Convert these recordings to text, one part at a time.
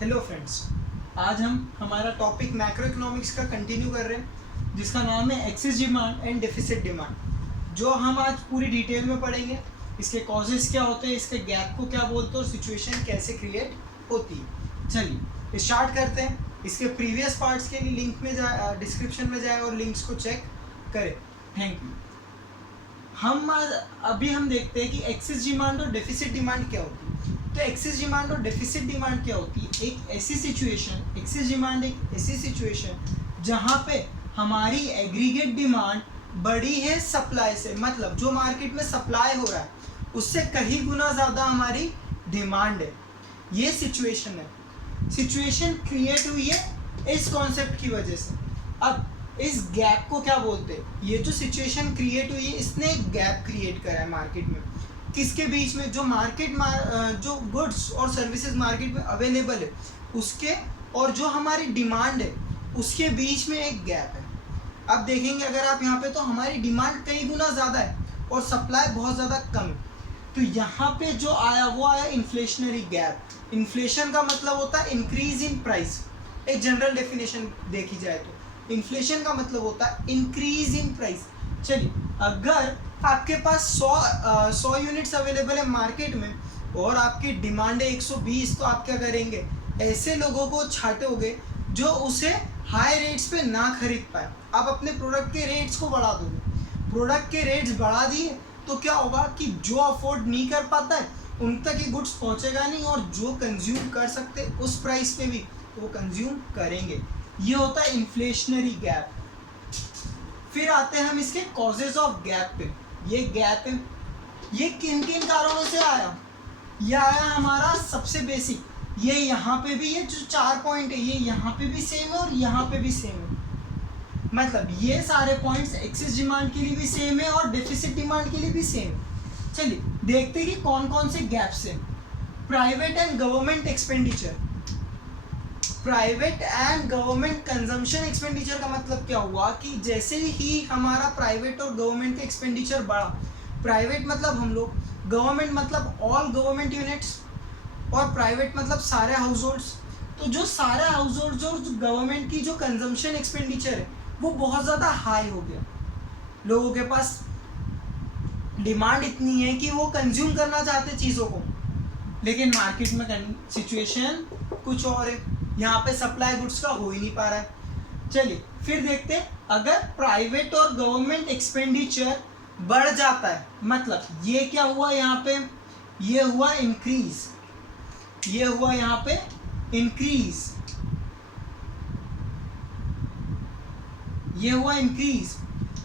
Hello friends, आज हम हमारा टॉपिक मैक्रो इकोनॉमिक्स का कंटिन्यू कर रहे हैं जिसका नाम है excess demand and deficit demand, जो हम आज पूरी डिटेल में पढ़ेंगे। इसके कॉजेस क्या होते हैं, इसके गैप को क्या बोलते हैं और सिचुएशन कैसे क्रिएट होती है। चलिए स्टार्ट करते हैं। इसके प्रीवियस पार्ट्स के लिए लिंक में डिस्क्रिप्शन में जाए और लिंक्स को चेक करें। Thank you. अभी हम देखते हैं कि एक्सेस डिमांड और डेफिसिट डिमांड क्या होती है। तो एक्सेस डिमांड और डेफिसिट डिमांड क्या होती है? एक ऐसी सिचुएशन, एक्सेस डिमांड एक ऐसी सिचुएशन जहाँ पे हमारी एग्रीगेट डिमांड बड़ी है सप्लाई से, मतलब जो मार्केट में सप्लाई हो रहा है उससे कहीं गुना ज़्यादा हमारी डिमांड है। ये सिचुएशन है। सिचुएशन क्रिएट हुई है इस कॉन्सेप्ट की वजह से। अब इस गैप को क्या बोलते हैं? ये जो सिचुएशन क्रिएट हुई है इसने एक गैप क्रिएट करा है मार्केट में। किसके बीच में? जो जो गुड्स और सर्विसेज मार्केट में अवेलेबल है उसके और जो हमारी डिमांड है उसके बीच में एक गैप है। अब देखेंगे अगर आप यहाँ पे, तो हमारी डिमांड कई गुना ज़्यादा है और सप्लाई बहुत ज़्यादा कम है। तो यहाँ पे जो आया वो आया इन्फ्लेशनरी गैप। इन्फ्लेशन का मतलब होता है इंक्रीज इन प्राइस। एक जनरल डेफिनेशन देखी जाए तो इन्फ्लेशन का मतलब होता है इंक्रीज इन प्राइस। चलिए, अगर आपके पास 100 यूनिट्स अवेलेबल है मार्केट में और आपकी डिमांड है 120, तो आप क्या करेंगे? ऐसे लोगों को छांटोगे जो उसे हाई रेट्स पे ना खरीद पाए। आप अपने प्रोडक्ट के रेट्स को बढ़ा दोगे। प्रोडक्ट के रेट्स बढ़ा दिए तो क्या होगा कि जो अफोर्ड नहीं कर पाता है उन तक ये गुड्स पहुंचेगा नहीं, और जो कंज्यूम कर सकते उस प्राइस पे भी वो कंज्यूम करेंगे। ये होता है इन्फ्लेशनरी गैप। फिर आते हैं हम इसके कॉजेज ऑफ गैप पे। ये गैप है, ये किन किन कारणों से आया? ये आया हमारा सबसे बेसिक, ये यहाँ पे भी, ये जो 4 पॉइंट है ये यहाँ पे भी सेम है और यहाँ पे भी सेम है। मतलब ये सारे पॉइंट्स एक्सेस डिमांड के लिए भी सेम है और डेफिसिट डिमांड के लिए भी सेम है। चलिए देखते हैं कि कौन कौन से गैप्स हैं। Private and government expenditure. Private and government consumption expenditure का मतलब क्या हुआ कि जैसे ही हमारा प्राइवेट और गवर्नमेंट का एक्सपेंडिचर बढ़ा, प्राइवेट मतलब हम लोग, गवर्नमेंट मतलब ऑल गवर्नमेंट यूनिट्स, और प्राइवेट मतलब सारे हाउस होल्ड्स। तो जो सारे हाउस होल्ड्स और गवर्नमेंट की जो कंजम्पशन एक्सपेंडिचर है वो बहुत ज़्यादा हाई हो गया। लोगों के पास डिमांड इतनी है कि वो कंज्यूम करना चाहते चीज़ों को, लेकिन मार्केट में सिचुएशन कुछ और है। यहाँ पे सप्लाई गुड्स का हो ही नहीं पा रहा है। चलिए फिर देखते हैं, अगर प्राइवेट और गवर्नमेंट एक्सपेंडिचर बढ़ जाता है, मतलब ये क्या हुआ यहाँ पे? ये हुआ इंक्रीज, ये हुआ यहाँ पे इंक्रीज, ये हुआ इंक्रीज।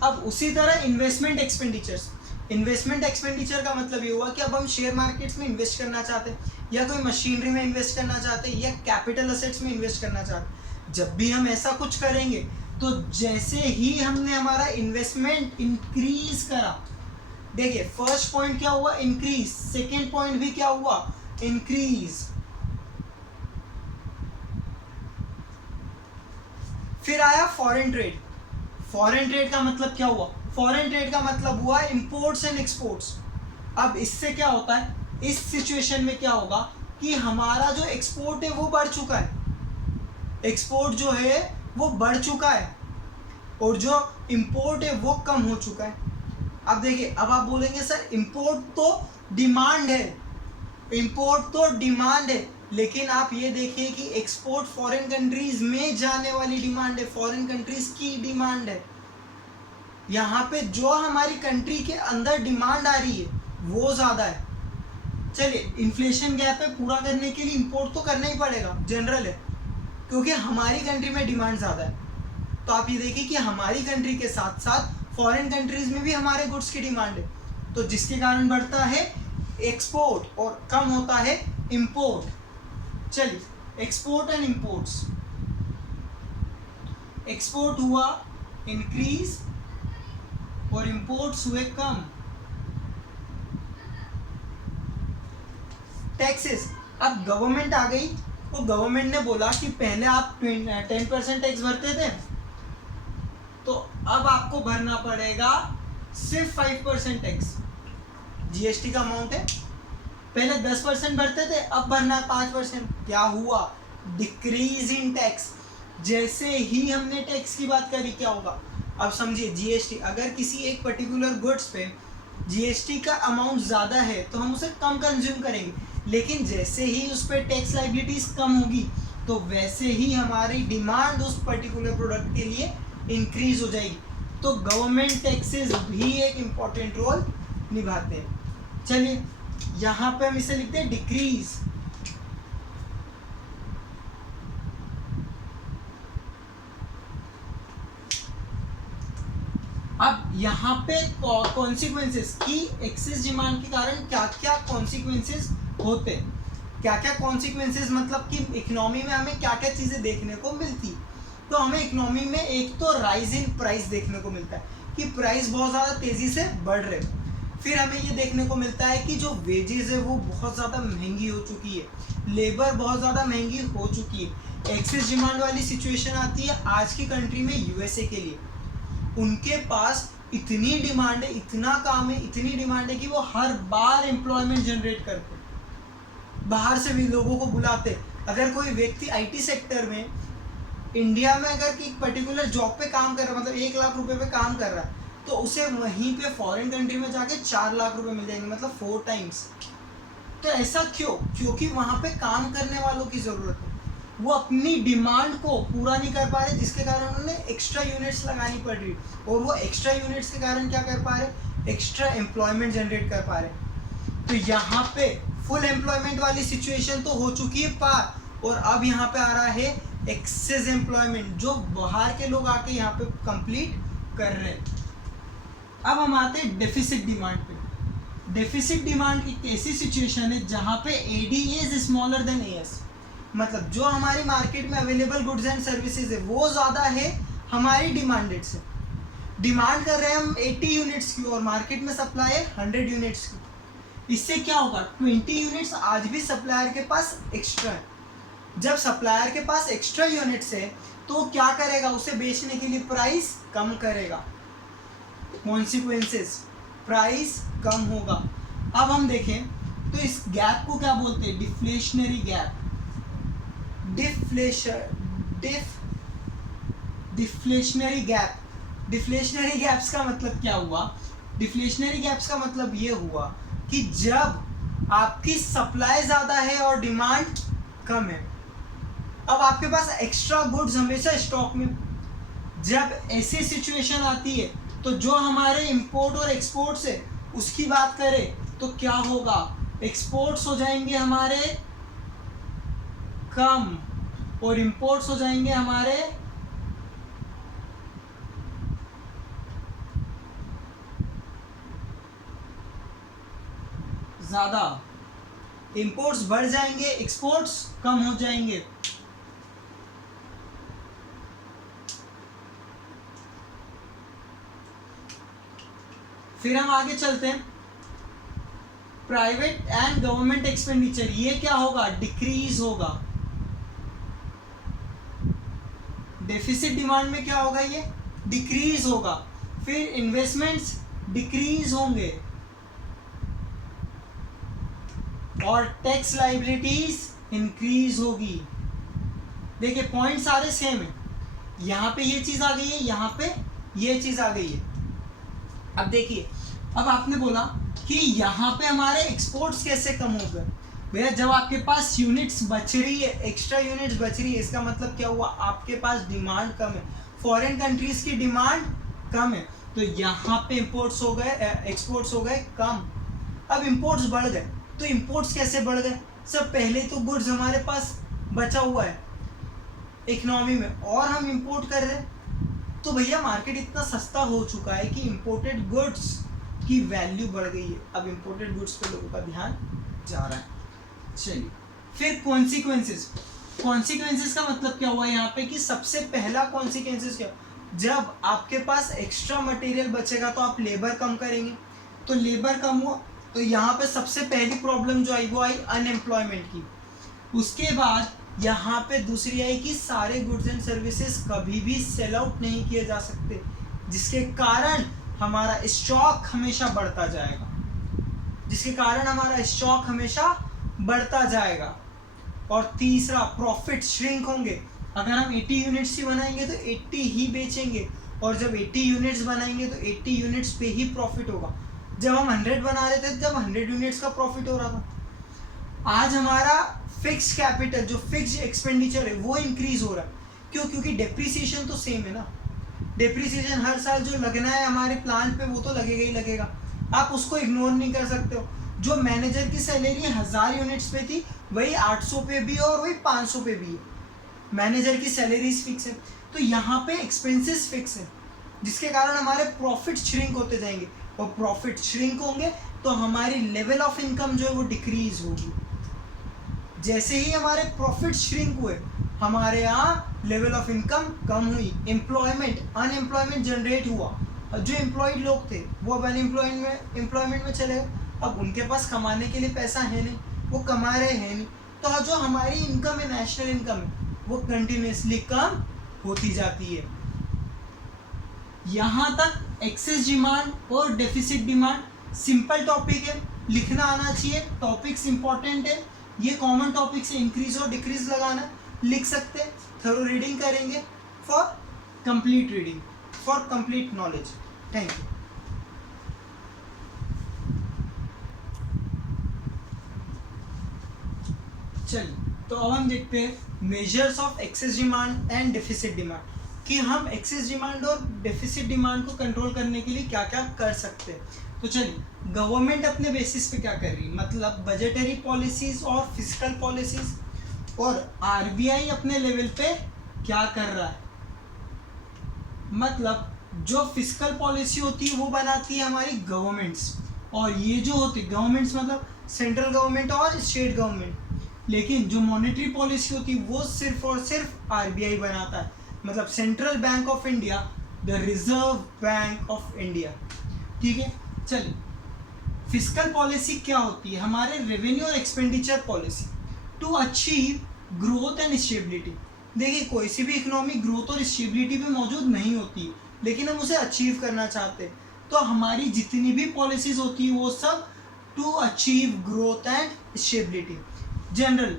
अब उसी तरह इन्वेस्टमेंट एक्सपेंडिचर्स। इन्वेस्टमेंट एक्सपेंडिचर का मतलब ये हुआ कि अब हम शेयर मार्केट्स में इन्वेस्ट करना चाहते हैं, या कोई मशीनरी में इन्वेस्ट करना चाहते हैं, या कैपिटल असेट्स में इन्वेस्ट करना चाहते हैं। जब भी हम ऐसा कुछ करेंगे तो जैसे ही हमने हमारा इन्वेस्टमेंट इंक्रीज करा, देखिए फर्स्ट पॉइंट क्या हुआ? इंक्रीज। सेकेंड पॉइंट भी क्या हुआ? इंक्रीज। फिर आया फॉरेन ट्रेड। फॉरेन ट्रेड का मतलब क्या हुआ? फॉरेन ट्रेड का मतलब हुआ इंपोर्ट्स एंड एक्सपोर्ट्स। अब इससे क्या होता है? इस सिचुएशन में क्या होगा कि हमारा जो एक्सपोर्ट है वो बढ़ चुका है, एक्सपोर्ट जो है वो बढ़ चुका है, और जो इंपोर्ट है वो कम हो चुका है। अब देखिए, अब आप बोलेंगे सर इंपोर्ट तो डिमांड है, इंपोर्ट तो डिमांड है, लेकिन आप ये देखिए कि एक्सपोर्ट फॉरेन कंट्रीज में जाने वाली डिमांड है, फॉरेन कंट्रीज की डिमांड है। यहाँ पे जो हमारी कंट्री के अंदर डिमांड आ रही है वो ज़्यादा है। चलिए, इन्फ्लेशन गैप है, पूरा करने के लिए इंपोर्ट तो करना ही पड़ेगा, जनरल है, क्योंकि हमारी कंट्री में डिमांड ज़्यादा है। तो आप ये देखिए कि हमारी कंट्री के साथ साथ फॉरेन कंट्रीज में भी हमारे गुड्स की डिमांड है, तो जिसके कारण बढ़ता है एक्सपोर्ट और कम होता है इंपोर्ट। चलिए, एक्सपोर्ट एंड इंपोर्ट्स। एक्सपोर्ट हुआ इंक्रीज और इंपोर्ट्स हुए कम। टैक्सेस। अब गवर्नमेंट आ गई, तो गवर्नमेंट ने बोला कि पहले आप 10% टैक्स भरते थे, तो अब आपको भरना पड़ेगा सिर्फ 5% टैक्स। जीएसटी का अमाउंट है, पहले 10% भरते थे, अब भरना है 5%। क्या हुआ डिक्रीज इन टैक्स। जैसे ही हमने टैक्स की बात करी क्या होगा, अब समझिए जीएसटी, अगर किसी एक पर्टिकुलर गुड्स पे जीएसटी का अमाउंट ज़्यादा है तो हम उसे कम कंज्यूम करेंगे, लेकिन जैसे ही उस पर टैक्स लाइबिलिटीज कम होगी तो वैसे ही हमारी डिमांड उस पर्टिकुलर प्रोडक्ट के लिए इंक्रीज हो जाएगी। तो गवर्नमेंट टैक्सेस भी एक इम्पॉर्टेंट रोल निभाते हैं। चलिए यहाँ पे हम इसे लिखते हैं डिक्रीज। अब यहाँ पे कॉन्सिक्वेंसेस की एक्सेस डिमांड के कारण क्या क्या कॉन्सिक्वेंसेस होते, क्या क्या कॉन्सिक्वेंसेस मतलब कि इकोनॉमी में हमें क्या क्या चीज़ें देखने को मिलती। तो हमें इकोनॉमी में एक तो राइज इन प्राइस देखने को मिलता है कि प्राइस बहुत ज़्यादा तेज़ी से बढ़ रहे। फिर हमें ये देखने को मिलता है कि जो वेजेस है वो बहुत ज़्यादा महंगी हो चुकी है, लेबर बहुत ज़्यादा महंगी हो चुकी है। एक्सेस डिमांड वाली सिचुएशन आती है आज की कंट्री में यूएसए के लिए। उनके पास इतनी डिमांड है, इतना काम है, इतनी डिमांड है कि वो हर बार एम्प्लॉयमेंट जनरेट करते, बाहर से भी लोगों को बुलाते। अगर कोई व्यक्ति आईटी सेक्टर में इंडिया में अगर एक पर्टिकुलर जॉब पे काम कर रहा है, मतलब 1 लाख रुपए पे काम कर रहा है, तो उसे वहीं पे फॉरेन कंट्री में जाके 4 लाख रुपए मिल जाएंगे, मतलब 4 टाइम्स। तो ऐसा क्यों? क्योंकि वहाँ पे काम करने वालों की ज़रूरत है, वो अपनी डिमांड को पूरा नहीं कर पा रहे, जिसके कारण उन्हें एक्स्ट्रा यूनिट्स लगानी पड़ रही, और वो एक्स्ट्रा यूनिट्स के कारण क्या कर पा रहे, एक्स्ट्रा एम्प्लॉयमेंट जनरेट कर पा रहे। तो यहाँ पे फुल एम्प्लॉयमेंट वाली सिचुएशन तो हो चुकी है पार, और अब यहाँ पे आ रहा है एक्सेस एम्प्लॉयमेंट, जो बाहर के लोग आके यहाँ पे कंप्लीट कर रहे हैं। अब हम आते हैं डेफिसिट डिमांड पे। डेफिसिट डिमांड एक ऐसी सिचुएशन है जहाँ पे AD is smaller than AS, मतलब जो हमारी मार्केट में अवेलेबल गुड्स एंड सर्विसेज है वो ज़्यादा है हमारी डिमांडेड से। डिमांड कर रहे हैं हम 80 यूनिट्स की और मार्केट में सप्लाई है 100 यूनिट्स की। इससे क्या होगा, 20 यूनिट्स आज भी सप्लायर के पास एक्स्ट्रा है। जब सप्लायर के पास एक्स्ट्रा यूनिट्स है तो क्या करेगा, उसे बेचने के लिए प्राइस कम करेगा। कॉन्सिक्वेंसेस, प्राइस कम होगा। अब हम देखें तो इस गैप को क्या बोलते हैं, deflationary gap. Deflationary gap. Deflationary gaps का मतलब क्या हुआ, डिफ्लेशनरी गैप्स का मतलब ये हुआ कि जब आपकी सप्लाई ज़्यादा है और डिमांड कम है, अब आपके पास एक्स्ट्रा गुड्स हमेशा स्टॉक में। जब ऐसी सिचुएशन आती है तो जो हमारे इंपोर्ट और एक्सपोर्ट्स है उसकी बात करें तो क्या होगा, एक्सपोर्ट्स हो जाएंगे हमारे कम और इंपोर्ट्स हो जाएंगे हमारे ज़्यादा। इंपोर्ट्स बढ़ जाएंगे, एक्सपोर्ट्स कम हो जाएंगे। फिर हम आगे चलते हैं, प्राइवेट एंड गवर्नमेंट एक्सपेंडिचर, ये क्या होगा, डिक्रीज होगा। डेफिसिट डिमांड में क्या होगा, ये डिक्रीज होगा। फिर इन्वेस्टमेंट्स डिक्रीज होंगे और टैक्स लाइबिलिटीज इंक्रीज होगी। देखिए पॉइंट सारे सेम है, यहाँ पे ये चीज़ आ गई है, यहाँ पे ये चीज़ आ गई है। अब देखिए, अब आपने बोला कि यहाँ पे हमारे एक्सपोर्ट्स कैसे कम हो गए। भैया जब आपके पास यूनिट्स बच रही है, एक्स्ट्रा यूनिट्स बच रही है, इसका मतलब क्या हुआ, आपके पास डिमांड कम है, फॉरेन कंट्रीज की डिमांड कम है, तो यहाँ पे इंपोर्ट्स हो गए, एक्सपोर्ट्स हो गए कम। अब इंपोर्ट्स बढ़ गए, तो इंपोर्ट्स कैसे बढ़ गए, सब पहले तो गुड्स हमारे पास बचा हुआ है इकोनॉमी में और हम इंपोर्ट कर रहे हैं, तो भैया मार्केट इतना सस्ता हो चुका है कि इंपोर्टेड गुड्स की वैल्यू बढ़ गई है। अब इंपोर्टेड गुड्स पे लोगों का ध्यान जा रहा है। चलिए फिर कॉन्सिक्वेंसेस। कॉन्सिक्वेंसेस का मतलब क्या हुआ यहाँ पे कि सबसे पहला कॉन्सिक्वेंसेस क्या, जब आपके पास एक्स्ट्रा मटेरियल बचेगा तो आप लेबर कम करेंगे, तो लेबर कम हुआ तो यहाँ पे सबसे पहली प्रॉब्लम जो आई वो आई अनएम्प्लॉयमेंट की। उसके बाद यहाँ पे दूसरी आई कि सारे गुड्स एंड सर्विसेज कभी भी सेल आउट नहीं किए जा सकते, जिसके कारण हमारा स्टॉक हमेशा बढ़ता जाएगा, जिसके कारण हमारा स्टॉक हमेशा बढ़ता जाएगा। और तीसरा प्रॉफिट श्रिंक होंगे। अगर हम 80 यूनिट्स ही बनाएंगे तो 80 ही बेचेंगे, और जब 80 यूनिट्स बनाएंगे तो 80 यूनिट्स पे ही प्रॉफिट होगा। जब हम 100 बना रहे थे जब 100 यूनिट्स का प्रॉफिट हो रहा था। आज हमारा फिक्स कैपिटल जो फिक्स एक्सपेंडिचर है वो इंक्रीज हो रहा है। क्यों? क्योंकि डेप्रिसिएशन तो सेम है ना। डेप्रिसिएशन हर साल जो लगना है हमारे प्लांट पे वो तो लगेगा ही लगेगा, आप उसको इग्नोर नहीं कर सकते हो। जो मैनेजर की सैलरी 1000 यूनिट्स पे थी वही 800 पे भी है और वही 500 पे भी है। मैनेजर की सैलरीज फिक्स है, तो यहाँ पे एक्सपेंसेस फिक्स है, जिसके कारण हमारे प्रॉफिट श्रिंक होते जाएंगे, और प्रॉफिट श्रिंक होंगे तो हमारी लेवल ऑफ इनकम जो है वो डिक्रीज होगी। जैसे ही हमारे प्रॉफिट श्रिंक हुए हमारे यहाँ लेवल ऑफ इनकम कम हुई, अनएम्प्लॉयमेंट जनरेट हुआ। जो एम्प्लॉयड लोग थे वो अब एम्प्लॉयमेंट में चले गए, अब उनके पास कमाने के लिए पैसा है नहीं, वो कमा रहे हैं नहीं, तो जो हमारी इनकम है, नेशनल इनकम है, वो कंटिन्यूसली कम होती जाती है। यहाँ तक एक्सेस डिमांड और डेफिसिट डिमांड सिंपल टॉपिक है, लिखना आना चाहिए, टॉपिक्स इंपॉर्टेंट है, ये कॉमन टॉपिक से इंक्रीज और डिक्रीज लगाना लिख सकते हैं। थरो रीडिंग करेंगे for complete reading, for complete knowledge. Thank you. चलिए, तो अब हम देखते हैं measures of excess demand and deficit demand, कि हम एक्सेस डिमांड और डेफिसिट डिमांड को कंट्रोल करने के लिए क्या क्या कर सकते हैं। तो चलिए, गवर्नमेंट अपने बेसिस पे क्या कर रही है, मतलब बजटरी पॉलिसीज और फिस्कल पॉलिसीज, और आरबीआई अपने लेवल पे क्या कर रहा है, मतलब जो फिस्कल पॉलिसी होती है वो बनाती है हमारी गवर्नमेंट्स, और ये जो होती है गवर्नमेंट्स मतलब सेंट्रल गवर्नमेंट और स्टेट गवर्नमेंट, लेकिन जो मॉनेटरी पॉलिसी होती है वो सिर्फ और सिर्फ आरबीआई बनाता है, मतलब central bank of India, the reserve bank of India. ठीक है, चलिए, फिस्कल पॉलिसी क्या होती है, हमारे रेवेन्यू और expenditure policy to achieve growth and stability. देखिए, कोई सी भी इकोनॉमी ग्रोथ और स्टेबिलिटी पे मौजूद नहीं होती, लेकिन हम उसे अचीव करना चाहते हैं, तो हमारी जितनी भी पॉलिसीज होती है वो सब to achieve growth and stability. General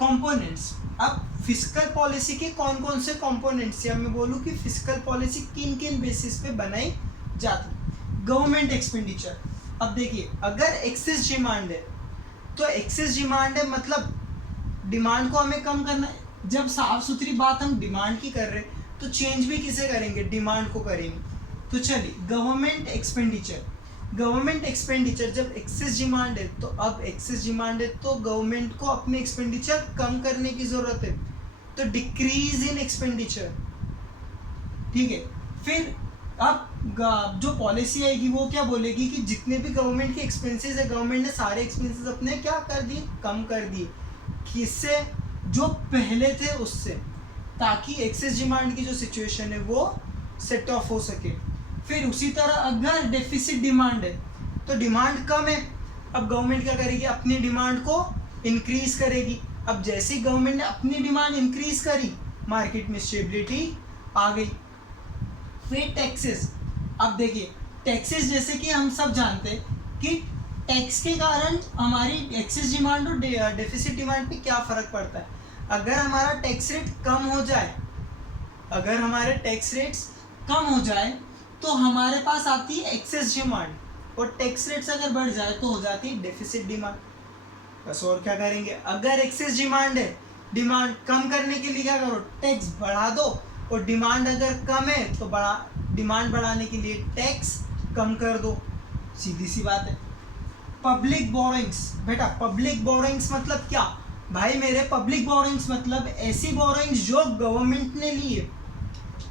components, अब फिस्कल पॉलिसी के कौन कौन से कंपोनेंट्स, या मैं बोलूँ कि फिस्कल पॉलिसी किन किन बेसिस पे बनाई जाती। गवर्नमेंट एक्सपेंडिचर, अब देखिए, अगर एक्सेस डिमांड है तो एक्सेस डिमांड है मतलब डिमांड को हमें कम करना है। जब साफ सुथरी बात हम डिमांड की कर रहे हैं तो चेंज भी किसे करेंगे, डिमांड को करेंगे। तो चलिए, गवर्नमेंट एक्सपेंडिचर जब एक्सेस डिमांड है, तो अब एक्सेस डिमांड है तो गवर्नमेंट को अपने एक्सपेंडिचर कम करने की जरूरत है, तो डिक्रीज इन एक्सपेंडिचर। ठीक है, फिर अब जो पॉलिसी आएगी वो क्या बोलेगी कि जितने भी गवर्नमेंट के एक्सपेंसेस है, गवर्नमेंट ने सारे एक्सपेंसेस अपने क्या कर दिए, कम कर दिए, किससे, जो पहले थे उससे, ताकि एक्सेस डिमांड की जो सिचुएशन है वो सेट ऑफ हो सके। फिर उसी तरह अगर डेफिसिट डिमांड है तो डिमांड कम है, अब गवर्नमेंट क्या करेगी, अपनी डिमांड को इंक्रीज करेगी। अब जैसे ही गवर्नमेंट ने अपनी डिमांड इंक्रीज करी, मार्केट में स्टेबिलिटी आ गई। फिर टैक्सेस, अब देखिए टैक्सेस, जैसे कि हम सब जानते हैं कि टैक्स के कारण हमारी एक्सेस डिमांड और डेफिसिट डिमांड पे क्या फ़र्क पड़ता है। अगर हमारा टैक्स रेट कम हो जाए, अगर हमारे टैक्स रेट्स कम हो जाए तो हमारे पास आती है एक्सेस डिमांड, और टैक्स रेट्स अगर बढ़ जाए तो हो जाती है डेफिसिट डिमांड। बस और क्या करेंगे, अगर एक्सेस डिमांड है, डिमांड कम करने के लिए क्या करो, टैक्स बढ़ा दो, और डिमांड अगर कम है तो डिमांड बढ़ाने के लिए टैक्स कम कर दो, सीधी सी बात है। पब्लिक बोरोइंग्स, बेटा पब्लिक बोरोइंग्स मतलब क्या भाई मेरे, पब्लिक बोरोइंग्स मतलब ऐसी बोरोइंग्स जो गवर्नमेंट ने ली है,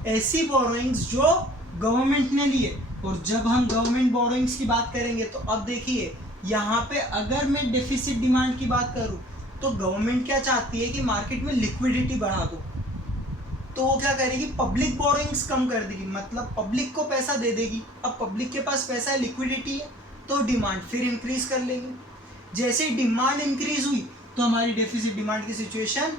ऐसी बोरोइंग्स जो गवर्नमेंट ने ली है। और जब हम गवर्नमेंट बोरोइंग्स की बात करेंगे तो अब देखिए यहाँ पे अगर मैं डेफिसिट डिमांड की बात करूँ तो गवर्नमेंट क्या चाहती है कि मार्केट में लिक्विडिटी बढ़ा दो, तो वो क्या करेगी, पब्लिक बोरोइंग्स कम कर देगी, मतलब पब्लिक को पैसा दे देगी। अब पब्लिक के पास पैसा है, लिक्विडिटी है, तो डिमांड फिर इंक्रीज कर लेंगे। जैसे ही डिमांड इंक्रीज हुई तो हमारी डेफिसिट डिमांड की सिचुएशन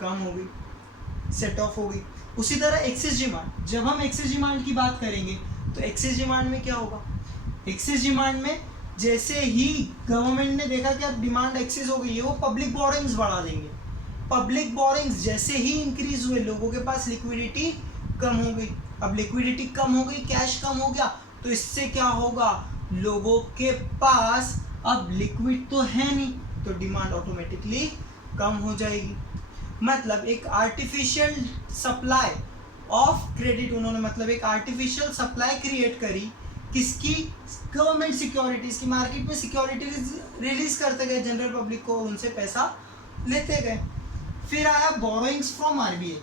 कम हो गई, सेट ऑफ हो गई। उसी तरह एक्सेस डिमांड, जब हम एक्सेस डिमांड की बात करेंगे तो एक्सेस डिमांड में क्या होगा, एक्सेस डिमांड में जैसे ही गवर्नमेंट ने देखा कि अब डिमांड एक्सेस हो गई है, वो पब्लिक बोरिंग्स बढ़ा देंगे। पब्लिक बोरिंग्स जैसे ही इंक्रीज हुए, लोगों के पास लिक्विडिटी कम हो गई। अब लिक्विडिटी कम हो गई, कैश कम हो गया, तो इससे क्या होगा, लोगों के पास अब लिक्विड तो है नहीं, तो डिमांड ऑटोमेटिकली कम हो जाएगी। मतलब एक आर्टिफिशियल सप्लाई ऑफ क्रेडिट उन्होंने, मतलब एक आर्टिफिशियल सप्लाई क्रिएट करी, किसकी, गवर्नमेंट सिक्योरिटीज की। मार्केट में सिक्योरिटीज रिलीज करते गए जनरल पब्लिक को, उनसे पैसा लेते गए। फिर आया बोरोइंग्स फ्रॉम आरबीआई।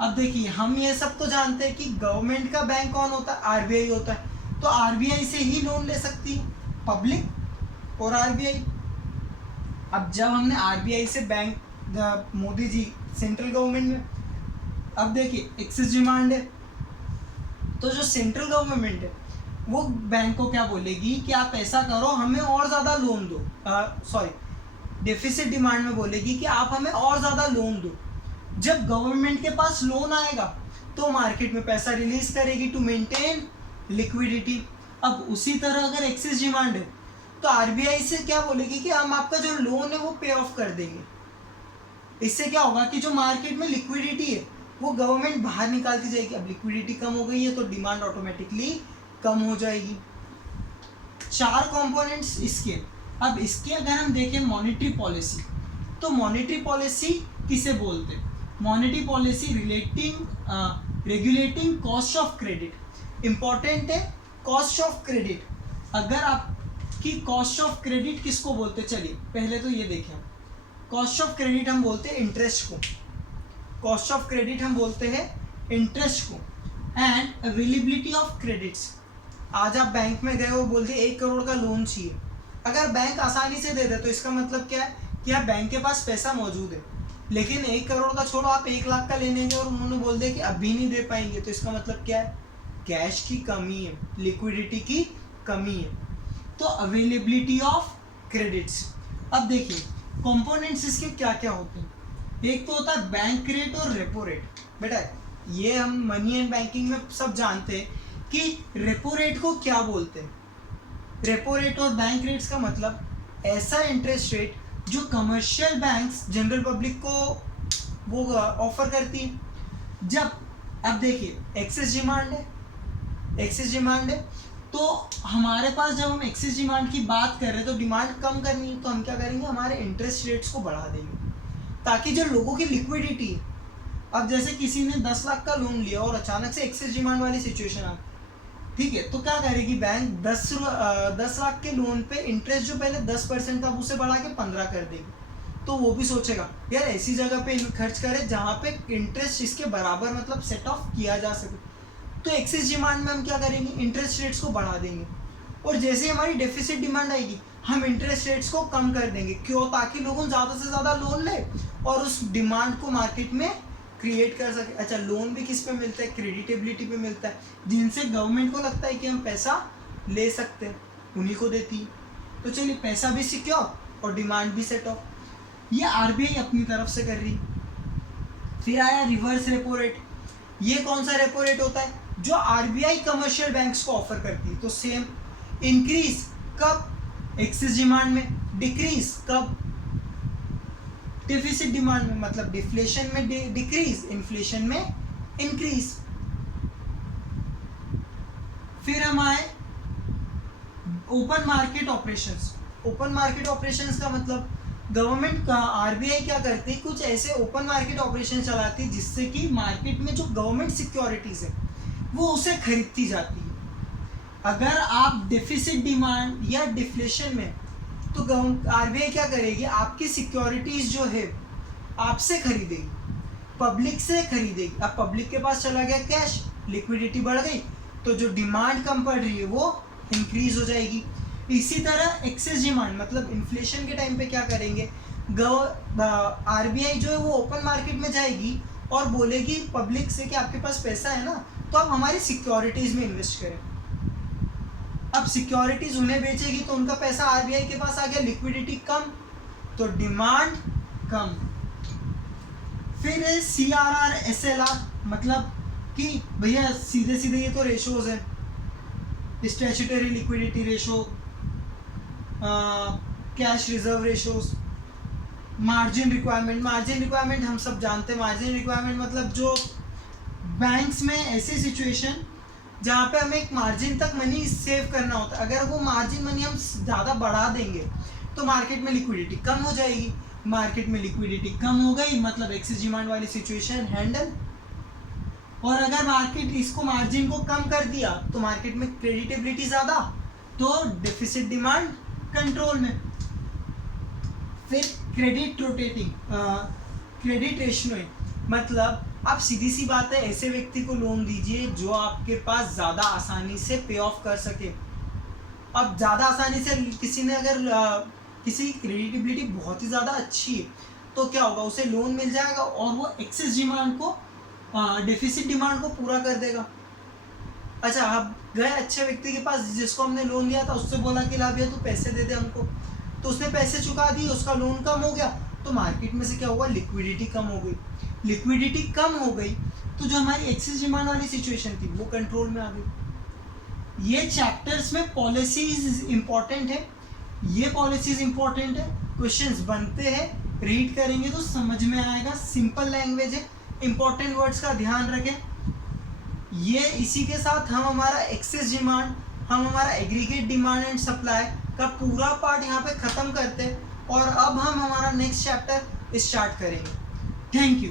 अब देखिए, हम ये सब तो जानते हैं कि गवर्नमेंट का बैंक कौन होता है, आरबीआई होता है, तो आरबीआई से ही लोन ले सकती है पब्लिक और आरबीआई। अब जब हमने आरबीआई से bank, Modi ji central government में, अब देखिए एक्सेस डिमांड है, तो जो सेंट्रल गवर्नमेंट है वो बैंक को क्या बोलेगी कि आप ऐसा करो, हमें और ज़्यादा लोन दो, सॉरी डेफिसिट डिमांड में बोलेगी कि आप हमें और ज़्यादा लोन दो। जब गवर्नमेंट के पास लोन आएगा तो मार्केट में पैसा रिलीज करेगी टू मेंटेन लिक्विडिटी। अब उसी तरह अगर एक्सेस डिमांड है तो आरबीआई से क्या बोलेगी कि हम आपका जो लोन है वो पे ऑफ कर देंगे। इससे क्या होगा कि जो मार्केट में लिक्विडिटी है वो गवर्नमेंट बाहर निकालती जाएगी। अब लिक्विडिटी कम हो गई है तो डिमांड ऑटोमेटिकली कम हो जाएगी। 4 कंपोनेंट्स इसके। अब इसके अगर हम देखें मॉनेटरी पॉलिसी, तो मॉनेटरी पॉलिसी किसे बोलते हैं, monetary policy regulating cost of credit. Important है कॉस्ट ऑफ क्रेडिट। अगर आपकी कॉस्ट ऑफ क्रेडिट किसको बोलते हैं, चलिए पहले तो ये देखें। कॉस्ट ऑफ क्रेडिट हम बोलते हैं इंटरेस्ट को, कॉस्ट ऑफ क्रेडिट हम बोलते हैं इंटरेस्ट को। एंड अवेलेबिलिटी ऑफ क्रेडिट्स, आज आप बैंक में गए और बोल दिए 1 करोड़ का लोन चाहिए, अगर बैंक आसानी से दे दे तो इसका मतलब क्या है कि आप बैंक के पास पैसा मौजूद है। लेकिन 1 करोड़ का छोड़ो, आप 1 लाख का लेने गए और उन्होंने बोल दिया कि अभी नहीं दे पाएंगे, तो इसका मतलब क्या है, कैश की कमी है, लिक्विडिटी की कमी है। तो अवेलेबिलिटी ऑफ क्रेडिट्स। अब देखिए कंपोनेंट्स इसके क्या क्या होते हैं। एक तो होता है बैंक रेट और रेपो रेट। बेटा ये हम मनी एंड बैंकिंग में सब जानते हैं कि रेपो रेट को क्या बोलते हैं। रेपो रेट और बैंक रेट्स का मतलब ऐसा इंटरेस्ट रेट जो कमर्शियल बैंक्स जनरल पब्लिक को वो ऑफर करती है। जब अब देखिए एक्सेस डिमांड है, एक्सेस डिमांड है, तो हमारे पास जब हम एक्सेस डिमांड की बात कर रहे हैं तो डिमांड कम करनी है, तो हम क्या करेंगे, हमारे इंटरेस्ट रेट्स को बढ़ा देंगे ताकि जो लोगों की लिक्विडिटी है, अब जैसे किसी ने 10 लाख का लोन लिया और अचानक से एक्सेस डिमांड वाली सिचुएशन आ, ठीक है, तो क्या करेगी बैंक 10 लाख के लोन पे इंटरेस्ट जो पहले 10% था उसे बढ़ा के 15 कर देगी। तो वो भी सोचेगा यार ऐसी जगह पे खर्च करे जहाँ पे इंटरेस्ट इसके बराबर मतलब सेट ऑफ किया जा सके। तो एक्सेस डिमांड में हम क्या करेंगे, इंटरेस्ट रेट्स को बढ़ा देंगे, और जैसे हमारी डेफिसिट डिमांड आएगी हम इंटरेस्ट रेट्स को कम कर देंगे। क्यों, ताकि लोगों ज़्यादा से ज़्यादा लोन ले और उस डिमांड को मार्केट में क्रिएट कर सके। अच्छा, लोन भी किस पे मिलता है, क्रेडिटेबिलिटी पे मिलता है, जिनसे गवर्नमेंट को लगता है कि हम पैसा ले सकते हैं उन्हीं को देती है। तो चलिए पैसा भी सिक्योर और डिमांड भी सेट ऑफ, ये आरबीआई अपनी तरफ से कर रही। फिर आया रिवर्स रेपो रेट। ये कौन सा रेपो रेट होता है, जो आरबीआई कमर्शियल बैंक्स को ऑफर करती है। तो सेम इंक्रीज कब, एक्सेस डिमांड में, डिक्रीज कब, डेफिसिट डिमांड में, मतलब डिफ्लेशन में डिक्रीज, इन्फ्लेशन में इंक्रीज। फिर हम आए open market operations. Open market operations का मतलब गवर्नमेंट का, आरबीआई क्या करती है, कुछ ऐसे ओपन मार्केट ऑपरेशन चलाती है जिससे कि मार्केट में जो गवर्नमेंट सिक्योरिटीज है वो उसे खरीदती जाती है। अगर आप डेफिसिट डिमांड या डिफ्लेशन में, तो आरबीआई क्या करेगी, आपकी सिक्योरिटीज जो है आपसे खरीदेगी, पब्लिक से खरीदेगी। अब पब्लिक के पास चला गया कैश, लिक्विडिटी बढ़ गई, तो जो डिमांड कम पड़ रही है वो इंक्रीज हो जाएगी। इसी तरह एक्सेस डिमांड मतलब इन्फ्लेशन के टाइम पे क्या करेंगे, आरबीआई जो है वो ओपन मार्केट में जाएगी और बोलेगी पब्लिक से कि आपके पास पैसा है ना, तो आप हमारी सिक्योरिटीज में इन्वेस्ट करें। अब सिक्योरिटीज उन्हें बेचेगी तो उनका पैसा आरबीआई के पास आ गया, लिक्विडिटी कम तो डिमांड कम। फिर है सीआरआर एसएलआर, मतलब कि भैया सीधे सीधे ये तो रेशोज है, statutory liquidity ratio, cash reserve ratios, margin requirement हम सब जानते हैं। मार्जिन रिक्वायरमेंट मतलब जो बैंक्स में ऐसी सिचुएशन जहाँ पे हमें एक मार्जिन तक मनी सेव करना होता है, अगर वो मार्जिन मनी हम ज़्यादा बढ़ा देंगे तो मार्केट में लिक्विडिटी कम हो जाएगी। मार्केट में लिक्विडिटी कम हो गई मतलब एक्सेस डिमांड वाली सिचुएशन हैंडल। और अगर मार्केट इसको मार्जिन को कम कर दिया तो मार्केट में क्रेडिटेबिलिटी ज़्यादा, तो डेफिसिट डिमांड कंट्रोल में। फिर क्रेडिट रेशनोइंग मतलब आप सीधी सी बात है ऐसे व्यक्ति को लोन दीजिए जो आपके पास ज़्यादा आसानी से पे ऑफ कर सके। अब ज़्यादा आसानी से किसी ने अगर किसी की क्रेडिटेबिलिटी बहुत ही ज़्यादा अच्छी है तो क्या होगा, उसे लोन मिल जाएगा और वो एक्सेस डिमांड को डेफिसिट डिमांड को पूरा कर देगा। अच्छा, आप गए अच्छे व्यक्ति के पास जिसको हमने लोन लिया था, उससे बोला कि ला भैया तू पैसे दे दे हमको, तो उसने पैसे चुका दिए, उसका लोन कम हो गया, तो मार्केट में से क्या हुआ, लिक्विडिटी कम हो गई। लिक्विडिटी कम हो गई तो जो हमारी एक्सेस डिमांड वाली सिचुएशन थी वो कंट्रोल में आ गई। ये चैप्टर्स में पॉलिसीज इंपॉर्टेंट है, ये पॉलिसीज इंपॉर्टेंट है, क्वेश्चंस बनते हैं, रीड करेंगे तो समझ में आएगा। सिंपल लैंग्वेज है, इंपॉर्टेंट वर्ड्स का ध्यान रखें। ये इसी के साथ हम हमारा एक्सेस डिमांड, हम हमारा एग्रीगेट डिमांड एंड सप्लाई का पूरा पार्ट यहाँ पे ख़त्म करते हैं और अब हम हमारा नेक्स्ट चैप्टर स्टार्ट करेंगे। Thank you.